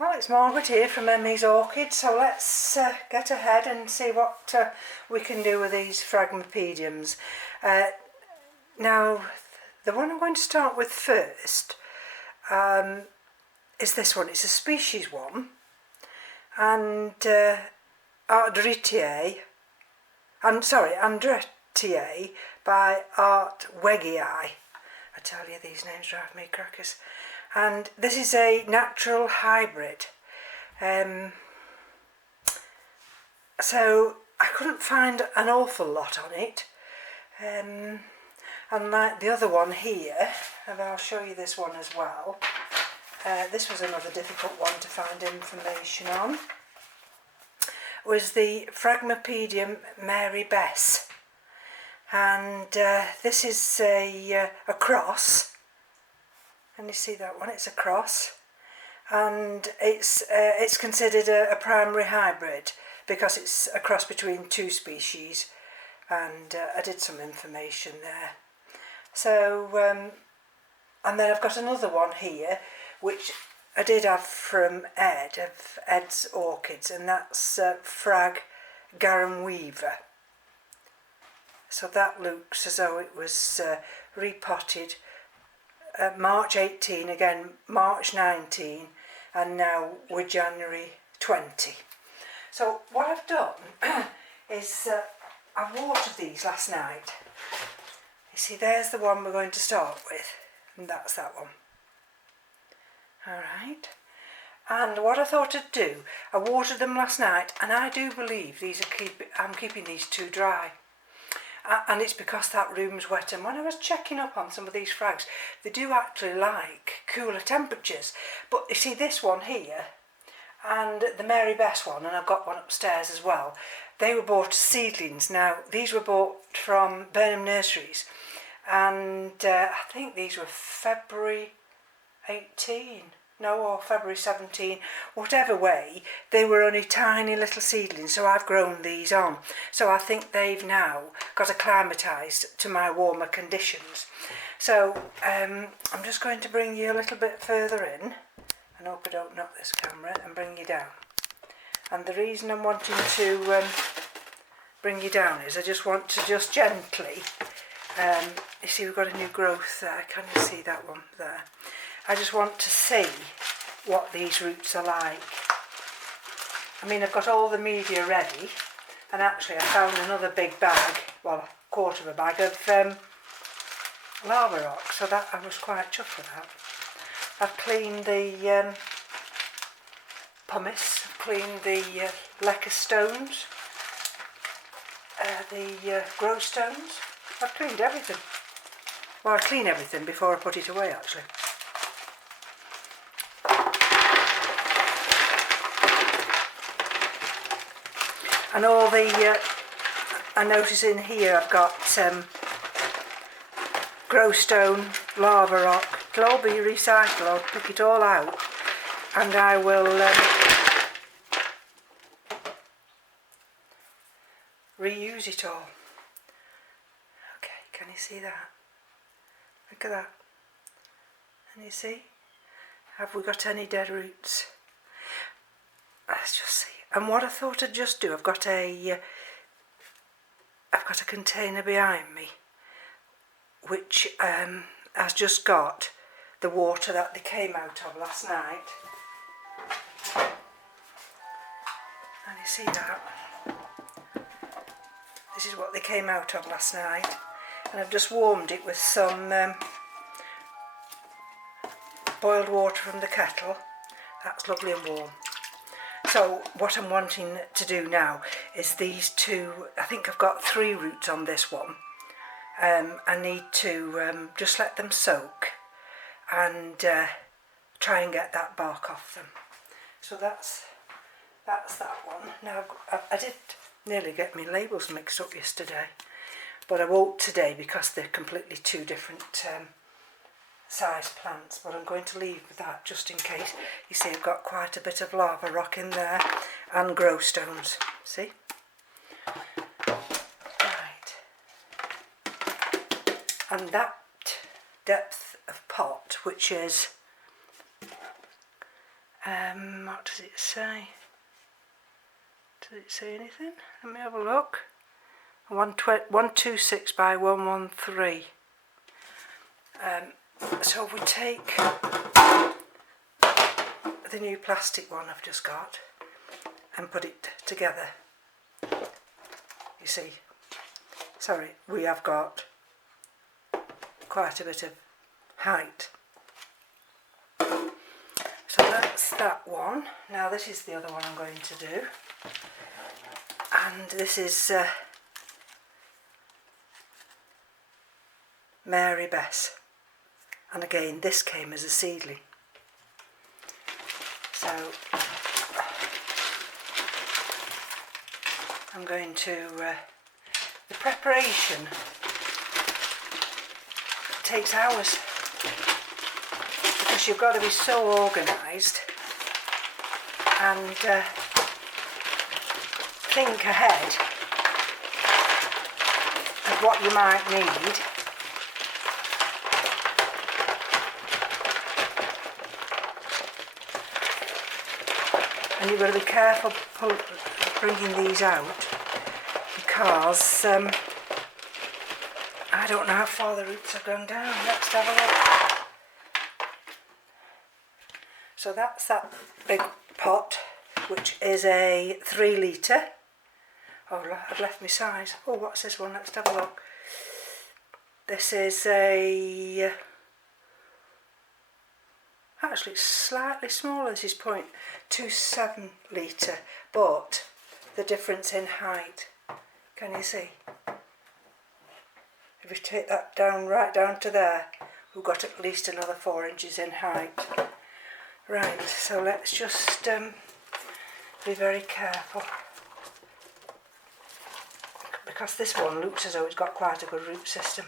Well, it's Margaret here from M.E.s Orchids, so let's get ahead and see what we can do with these Phragmipediums. Now, the one I'm going to start with first is this one. It's a species one, and andreettae by hartwegeii. I tell you, these names drive me crackers. And this is a natural hybrid. So I couldn't find an awful lot on it. Unlike the other one here, and I'll show you this one as well. This was another difficult one to find information on. Was the Phragmipedium Mary Bess. And this is a cross. And you see that one, it's a cross, and it's considered a primary hybrid because it's a cross between two species, and I did some information there. So and then I've got another one here which I did have from Ed of Ed's Orchids, and that's Phrags Weaver. So that looks as though it was repotted March 18, again March 19, and now we're January 20. So what I've done is I watered these last night. You see, there's the one we're going to start with, and that's that one. Alright, and what I thought I'd do, I watered them last night, and I do believe I'm keeping these too dry. And it's because that room's wet, and when I was checking up on some of these frags, they do actually like cooler temperatures. But you see, this one here and the Mary Bess one, and I've got one upstairs as well, they were bought as seedlings. Now these were bought from Burnham Nurseries, and I think these were February 18, no, or February 17, whatever way, they were only tiny little seedlings, so I've grown these on. So I think they've now got acclimatised to my warmer conditions. So I'm just going to bring you a little bit further in, and hope I don't knock this camera, and bring you down. And the reason I'm wanting to bring you down is I just want to just gently, you see we've got a new growth there, can you see that one there? I just want to see what these roots are like. I mean, I've got all the media ready, and actually I found another big bag, well, a quarter of a bag of lava rock, so that I was quite chuffed with that. I've cleaned the pumice, I've cleaned the lacquer stones, the grow stones. I've cleaned everything. Well, I clean everything before I put it away, actually. And all the, I notice in here I've got grow stone, lava rock. It'll all be recycled. I'll pick it all out, and I will reuse it all. Okay, can you see that? Look at that. Can you see? Have we got any dead roots? Let's just see. And what I thought I'd just do, I've got a container behind me which has just got the water that they came out of last night. And you see that? This is what they came out of last night, and I've just warmed it with some boiled water from the kettle. That's lovely and warm. So what I'm wanting to do now is these two, I think I've got 3 roots on this one. I need to just let them soak and try and get that bark off them. So that's that one. Now I did nearly get my labels mixed up yesterday, but I won't today because they're completely two different size plants, but I'm going to leave that just in case. You see, I've got quite a bit of lava rock in there and grow stones. See? Right. And that depth of pot, which is What does it say? Does it say anything? Let me have a look. 126 by 113. So we take the new plastic one I've just got and put it together. You see, sorry, we have got quite a bit of height. So that's that one. Now this is the other one I'm going to do, and this is Mary Bess, and again this came as a seedling. So I'm going to, the preparation takes hours, because you've got to be so organised and think ahead of what you might need. And you've got to be careful bringing these out, because I don't know how far the roots have gone down. Let's have a look. So that's that big pot, which is a 3 litre. Oh, I've left my size. Oh, what's this one? Let's have a look. This is a... Actually, it's slightly smaller. This is 0.27 litre, but the difference in height, can you see? If we take that down, right down to there, we've got at least another 4 inches in height. Right, so let's just be very careful, because this one looks as though it's got quite a good root system.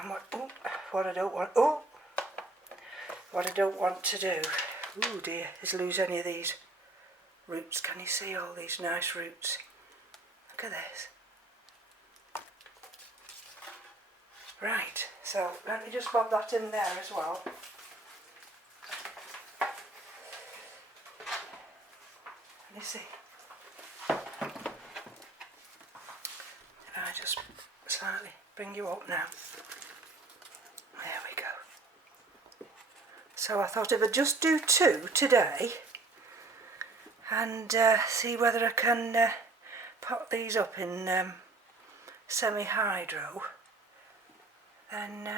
And what I don't want to do, oh dear, is lose any of these roots. Can you see all these nice roots? Look at this. Right, so let me just pop that in there as well. Can you see? I just slightly bring you up now. There we go. So I thought if I just do 2 today and see whether I can pot these up in semi-hydro, then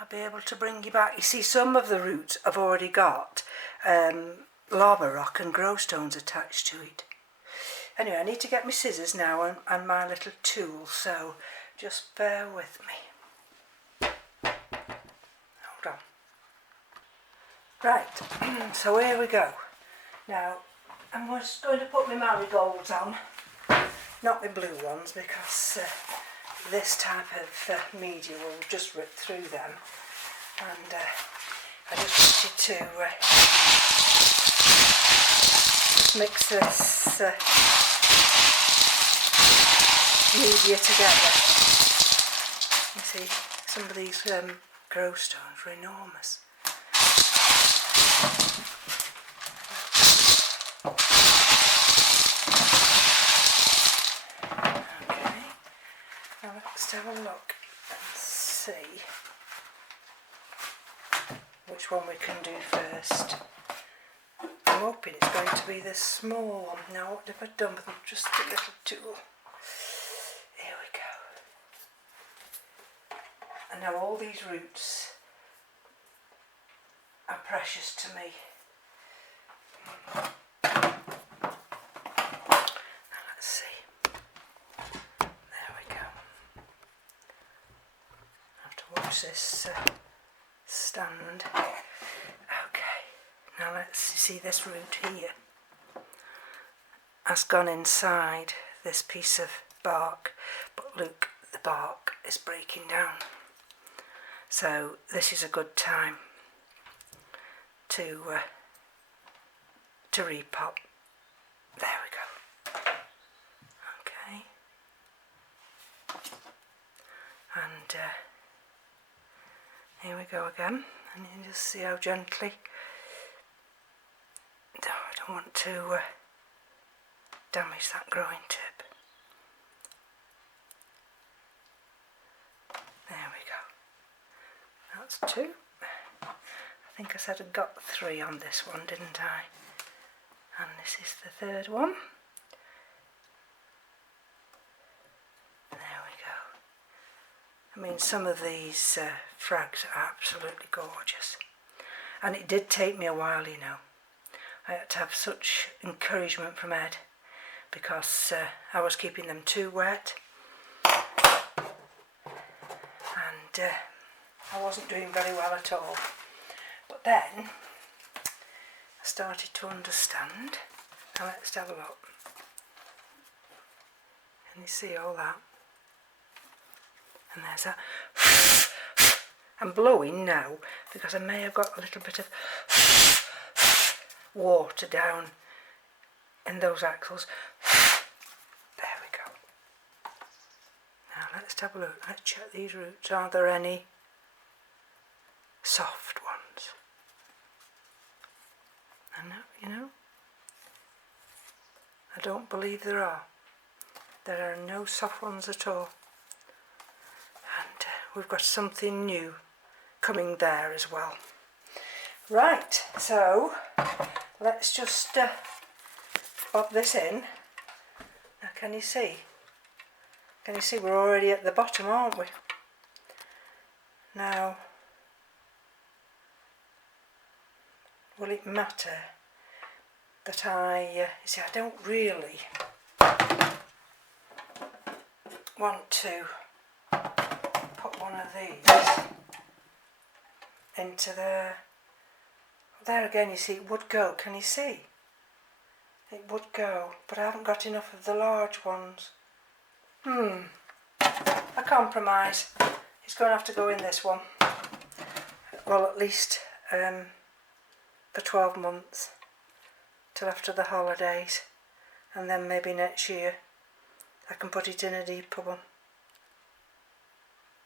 I'll be able to bring you back. You see, some of the roots I've already got lava rock and grow stones attached to it. Anyway, I need to get my scissors now and my little tool, so just bear with me. Hold on. Right, so here we go. Now, I'm just going to put my marigolds on, not my blue ones, because this type of media will just rip through them, and I just wanted to mix this media together. You see, some of these grow stones are enormous. Okay, now let's have a look and see which one we can do first. I'm hoping it's going to be this small one. Now, what have I done with just a little tool? Here we go. And now all these roots are precious to me. Now let's see. There we go. I have to watch this stand. Now let's see, this root here has gone inside this piece of bark, but look, the bark is breaking down. So this is a good time to repot. There we go. Okay. And Here we go again, and you can just see how gently. No, I don't want to damage that growing tip. There we go. That's 2. I think I said I got 3 on this one, didn't I? And this is the 3rd one. There we go. I mean, some of these Phrags are absolutely gorgeous. And it did take me a while, you know. I had to have such encouragement from Ed because I was keeping them too wet. And I wasn't doing very well at all. But then I started to understand. Now let's have a look. Can you see all that? And there's that. I'm blowing now because I may have got a little bit of water down in those axils. There we go. Now let's have a look. Let's check these roots. Are there any soft ones? I know, you know. I don't believe there are. There are no soft ones at all. And we've got something new coming there as well. Right, so let's just pop this in. Now can you see? Can you see we're already at the bottom, aren't we? Now, will it matter that I see, I don't really want to put one of these into there. There again, you see, it would go. Can you see? It would go, but I haven't got enough of the large ones. A compromise. It's going to have to go in this one. Well, at least for 12 months, till after the holidays, and then maybe next year I can put it in a deeper one.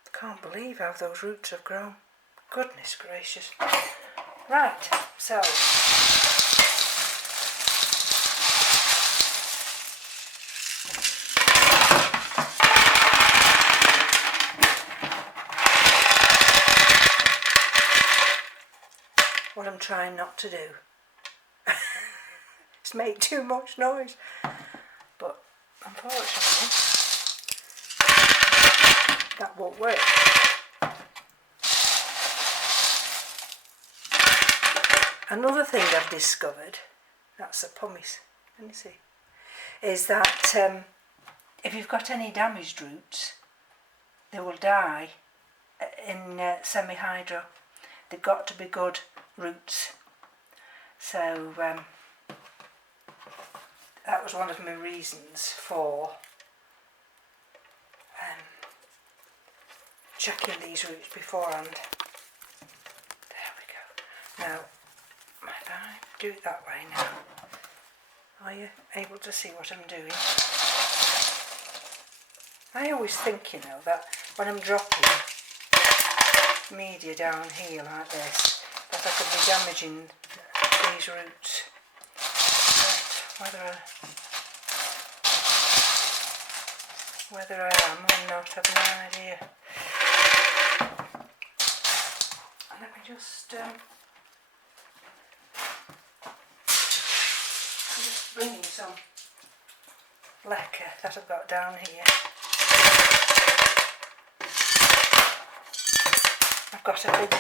I can't believe how those roots have grown. Goodness gracious. Right, so what I'm trying not to do is make too much noise, but unfortunately that won't work. Another thing I've discovered, that's the M.E.s, can you see, is that if you've got any damaged roots, they will die in semi-hydro. They've got to be good roots. So that was one of my reasons for checking these roots beforehand. There we go. Now, if I do it that way now, are you able to see what I'm doing? I always think, you know, that when I'm dropping media down here like this, that I could be damaging these roots. But whether I am or not, I've no idea. Let me just bring you some lacquer that I've got down here. I've got a big,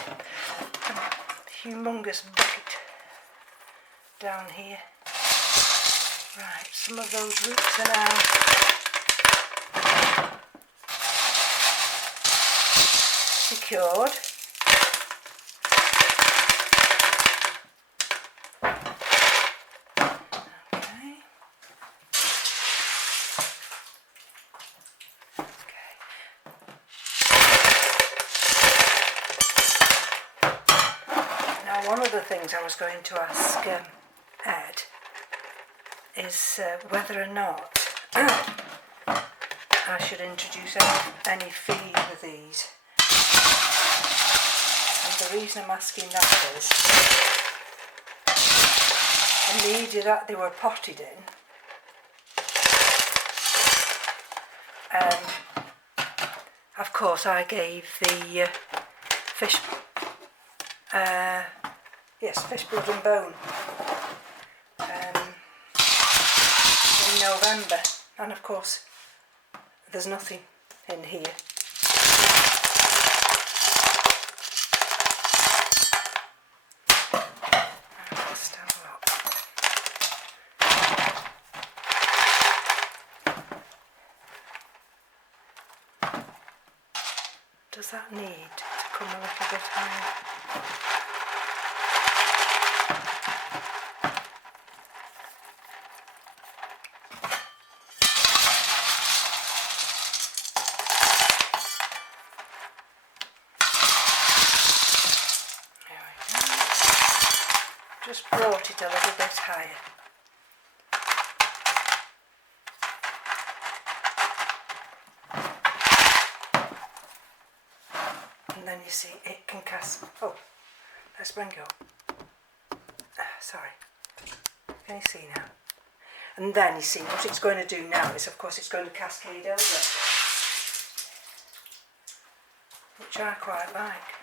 humongous bucket down here. Right, some of those roots are now secured. One of the things I was going to ask Ed is whether or not I should introduce any feed with these. the reason I'm asking that is the media that they were potted in, of course I gave the fish, fish blood and bone in November, and of course there's nothing in here. Let's have a look. Does that need to come a little bit higher? Just brought it a little bit higher. And then you see it can cast. Oh, let's bring it up. Sorry. Can you see now? And then you see what it's going to do now is, of course, it's going to cascade over, which I quite like.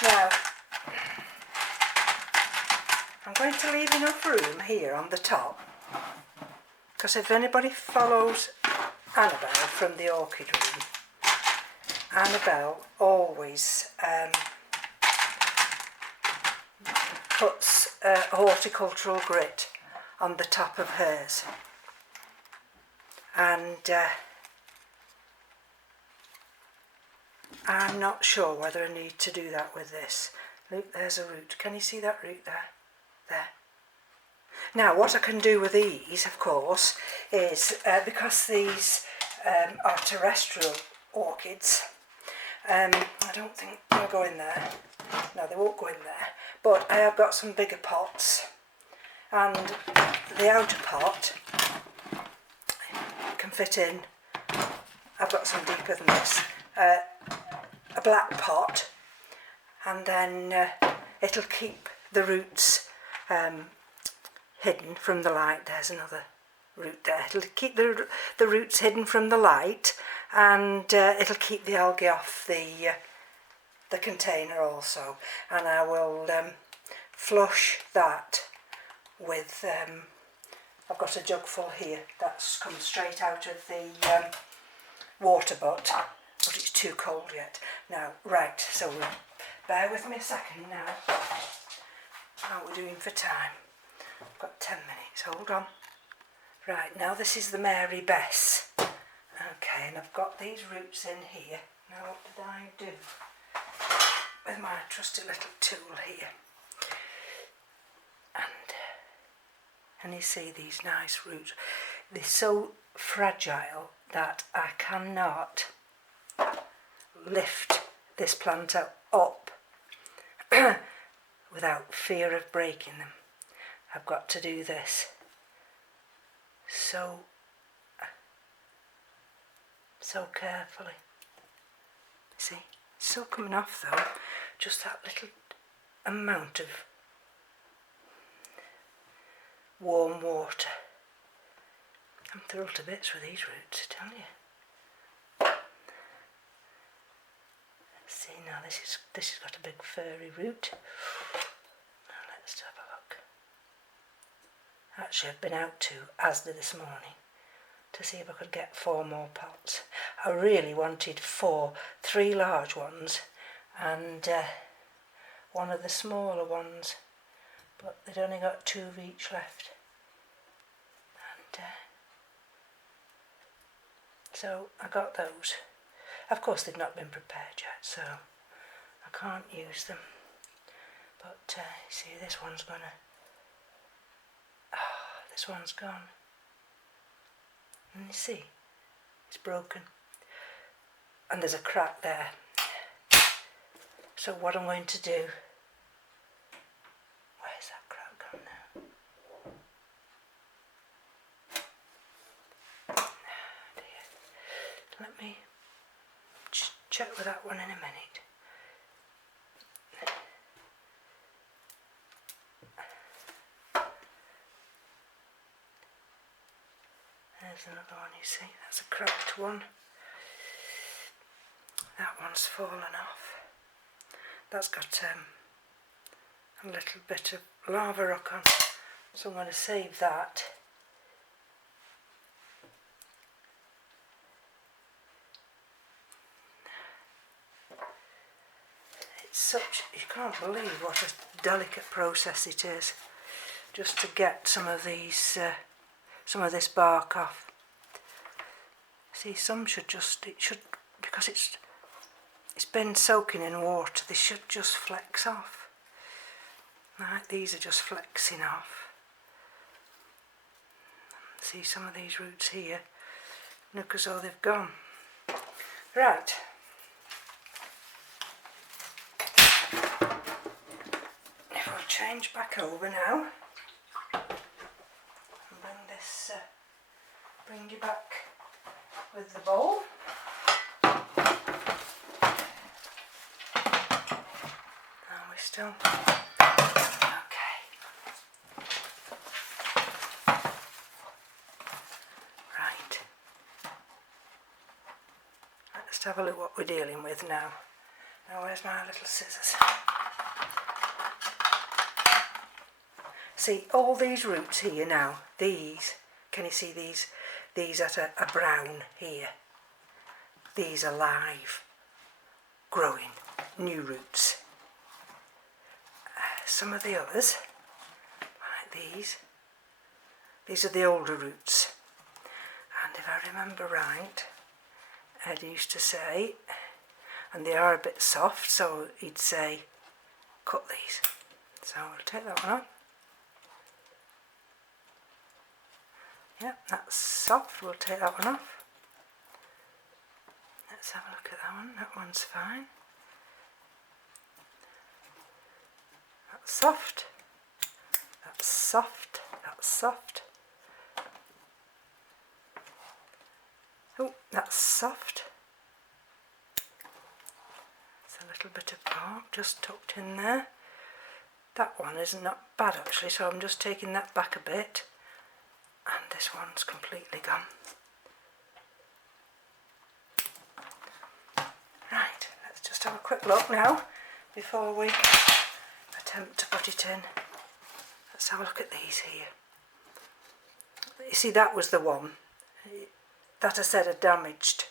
Now, I'm going to leave enough room here on the top, because if anybody follows Annabelle from the orchid room, Annabelle always puts a horticultural grit on the top of hers, and I'm not sure whether I need to do that with this. Look, there's a root. Can you see that root there? There. Now, what I can do with these, of course, is because these are terrestrial orchids, I don't think they'll go in there. No, they won't go in there. But I have got some bigger pots, and the outer pot can fit in. I've got some deeper than this. A black pot, and then it'll keep the roots hidden from the light. There's another root there. It'll keep the roots hidden from the light, and it'll keep the algae off the container also. And I will flush that with I've got a jug full here that's come straight out of the water butt, but it's too cold yet. Now, right, so bear with me a second now. How are we doing for time? I've got 10 minutes, hold on. Right, now this is the Mary Bess. Okay, and I've got these roots in here. Now what did I do with my trusty little tool here? And you see these nice roots. They're so fragile that I cannot lift this plant up without fear of breaking them. I've got to do this so carefully. See, it's still coming off though, just that little amount of warm water. I'm thrilled to bits with these roots, I tell you. See, now this has got a big furry root. Now let's have a look. Actually, I've been out to Asda this morning to see if I could get 4 more pots. I really wanted 3 large ones and one of the smaller ones, but they'd only got 2 of each left. And so I got those. Of course, they've not been prepared yet, so I can't use them. But see, this one's gonna. This one's gone. And you see, it's broken. And there's a crack there. So what I'm going to do. Where's that crack gone now? Let me check with that one in a minute. There's another one, you see, that's a cracked one. That one's fallen off. That's got a little bit of lava rock on, so I'm going to save that. It's such, you can't believe what a delicate process it is just to get some of these, some of this bark off. See, some should just, it should, because it's been soaking in water, they should just flex off. Right, these are just flexing off. See, some of these roots here look as though they've gone. Right. If I change back over now and bring this, bring you back with the bowl. And we still, okay. Right. Let's have a look what we're dealing with now. Now where's my little scissors? See, all these roots here now, these, can you see these? These at a brown here. These are live, growing, new roots. Some of the others, like these are the older roots. And if I remember right, Ed used to say, and they are a bit soft, so he'd say, cut these. So we'll take that one out. Yep, that's soft, we'll take that one off. Let's have a look at that one, that one's fine. That's soft, that's soft, that's soft. Oh, that's soft. There's a little bit of bark just tucked in there. That one is not bad actually, so I'm just taking that back a bit. And this one's completely gone. Right, let's just have a quick look now before we attempt to put it in. Let's have a look at these here. You see, that was the one that I said had damaged.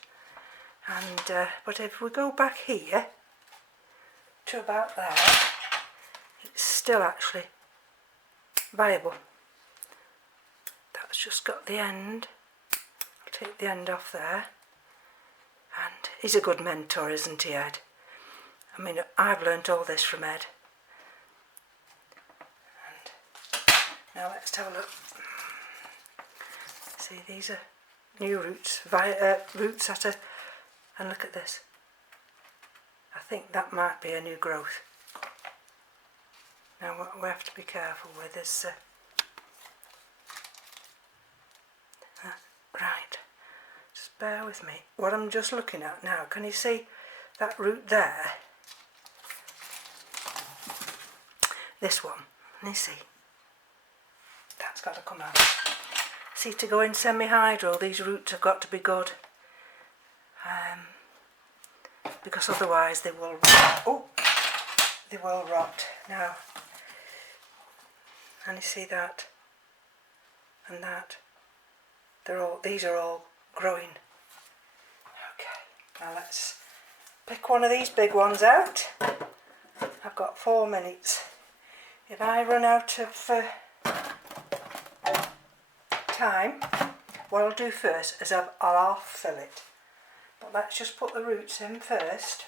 And but if we go back here to about there, it's still actually viable. That's just got the end. I'll take the end off there. And he's a good mentor, isn't he, Ed? I mean, I've learnt all this from Ed. And now let's have a look. See, these are new roots, roots at a, and look at this. I think that might be a new growth. Now what we have to be careful with is right, just bear with me. What I'm just looking at now, can you see that root there? This one, can you see? That's got to come out. See, to go in semi-hydro, these roots have got to be good. Because otherwise they will rot. Oh, they will rot. Now, and you see that and that. These are all growing. Okay, now let's pick one of these big ones out. I've got 4 minutes. If I run out of time, what I'll do first is I'll half fill it. But let's just put the roots in first.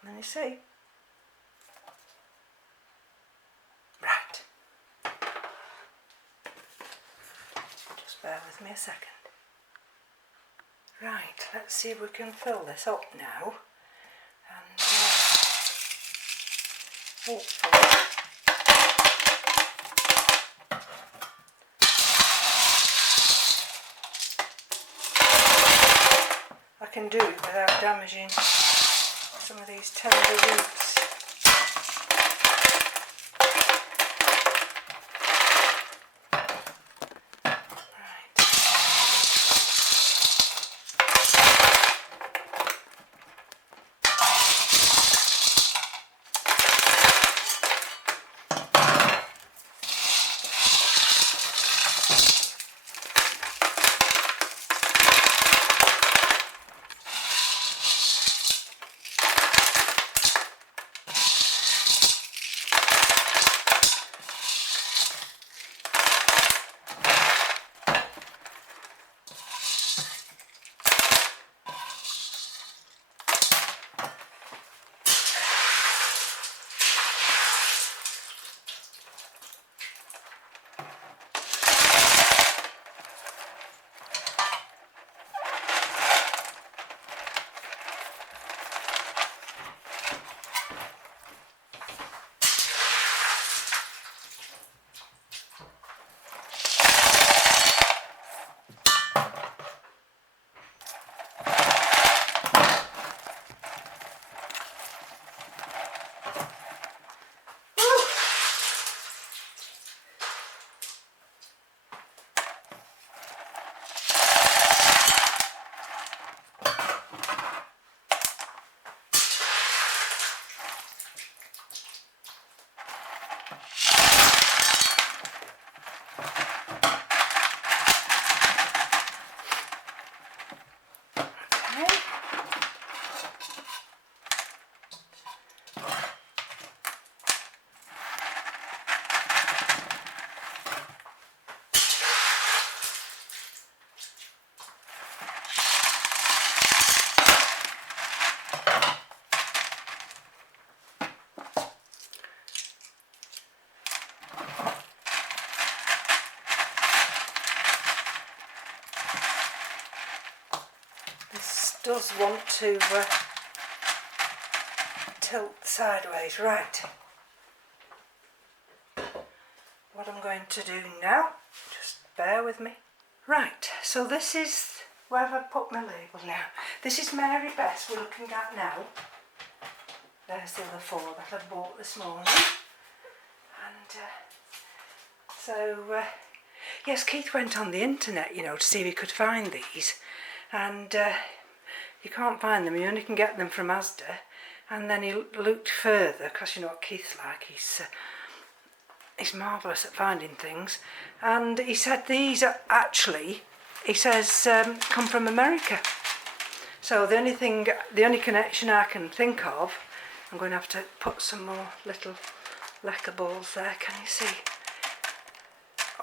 And then you see. Right. Just bear with me a second. Right, let's see if we can fill this up now. And hopefully can do it without damaging some of these tender roots. This does want to tilt sideways. Right. What I'm going to do now, just bear with me. Right, so this is where I've put my label now. This is Mary Bess we're looking at now. There's the other four that I bought this morning. And yes, Keith went on the internet, you know, to see if he could find these. And you can't find them, you only can get them from Asda. And then he looked further, because you know what Keith's like, he's marvellous at finding things. And he said these are actually, he says, come from America. So the only connection I can think of, I'm going to have to put some more little lacquer balls there, can you see?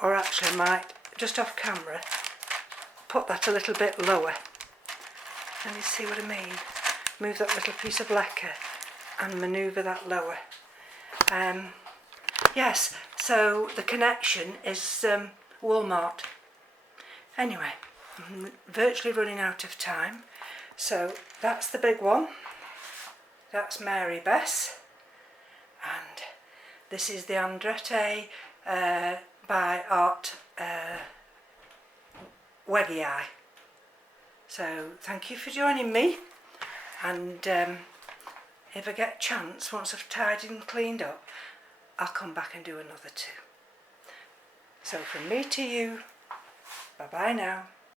Or actually I might, just off camera, put that a little bit lower. Can you see what I mean? Move that little piece of lacquer and manoeuvre that lower. Yes, so the connection is Walmart. Anyway, I'm virtually running out of time. So that's the big one. That's Mary Bess. And this is the andreettae by hartwegeii. So thank you for joining me, and if I get a chance, once I've tidied and cleaned up, I'll come back and do another two. So from me to you, bye bye now.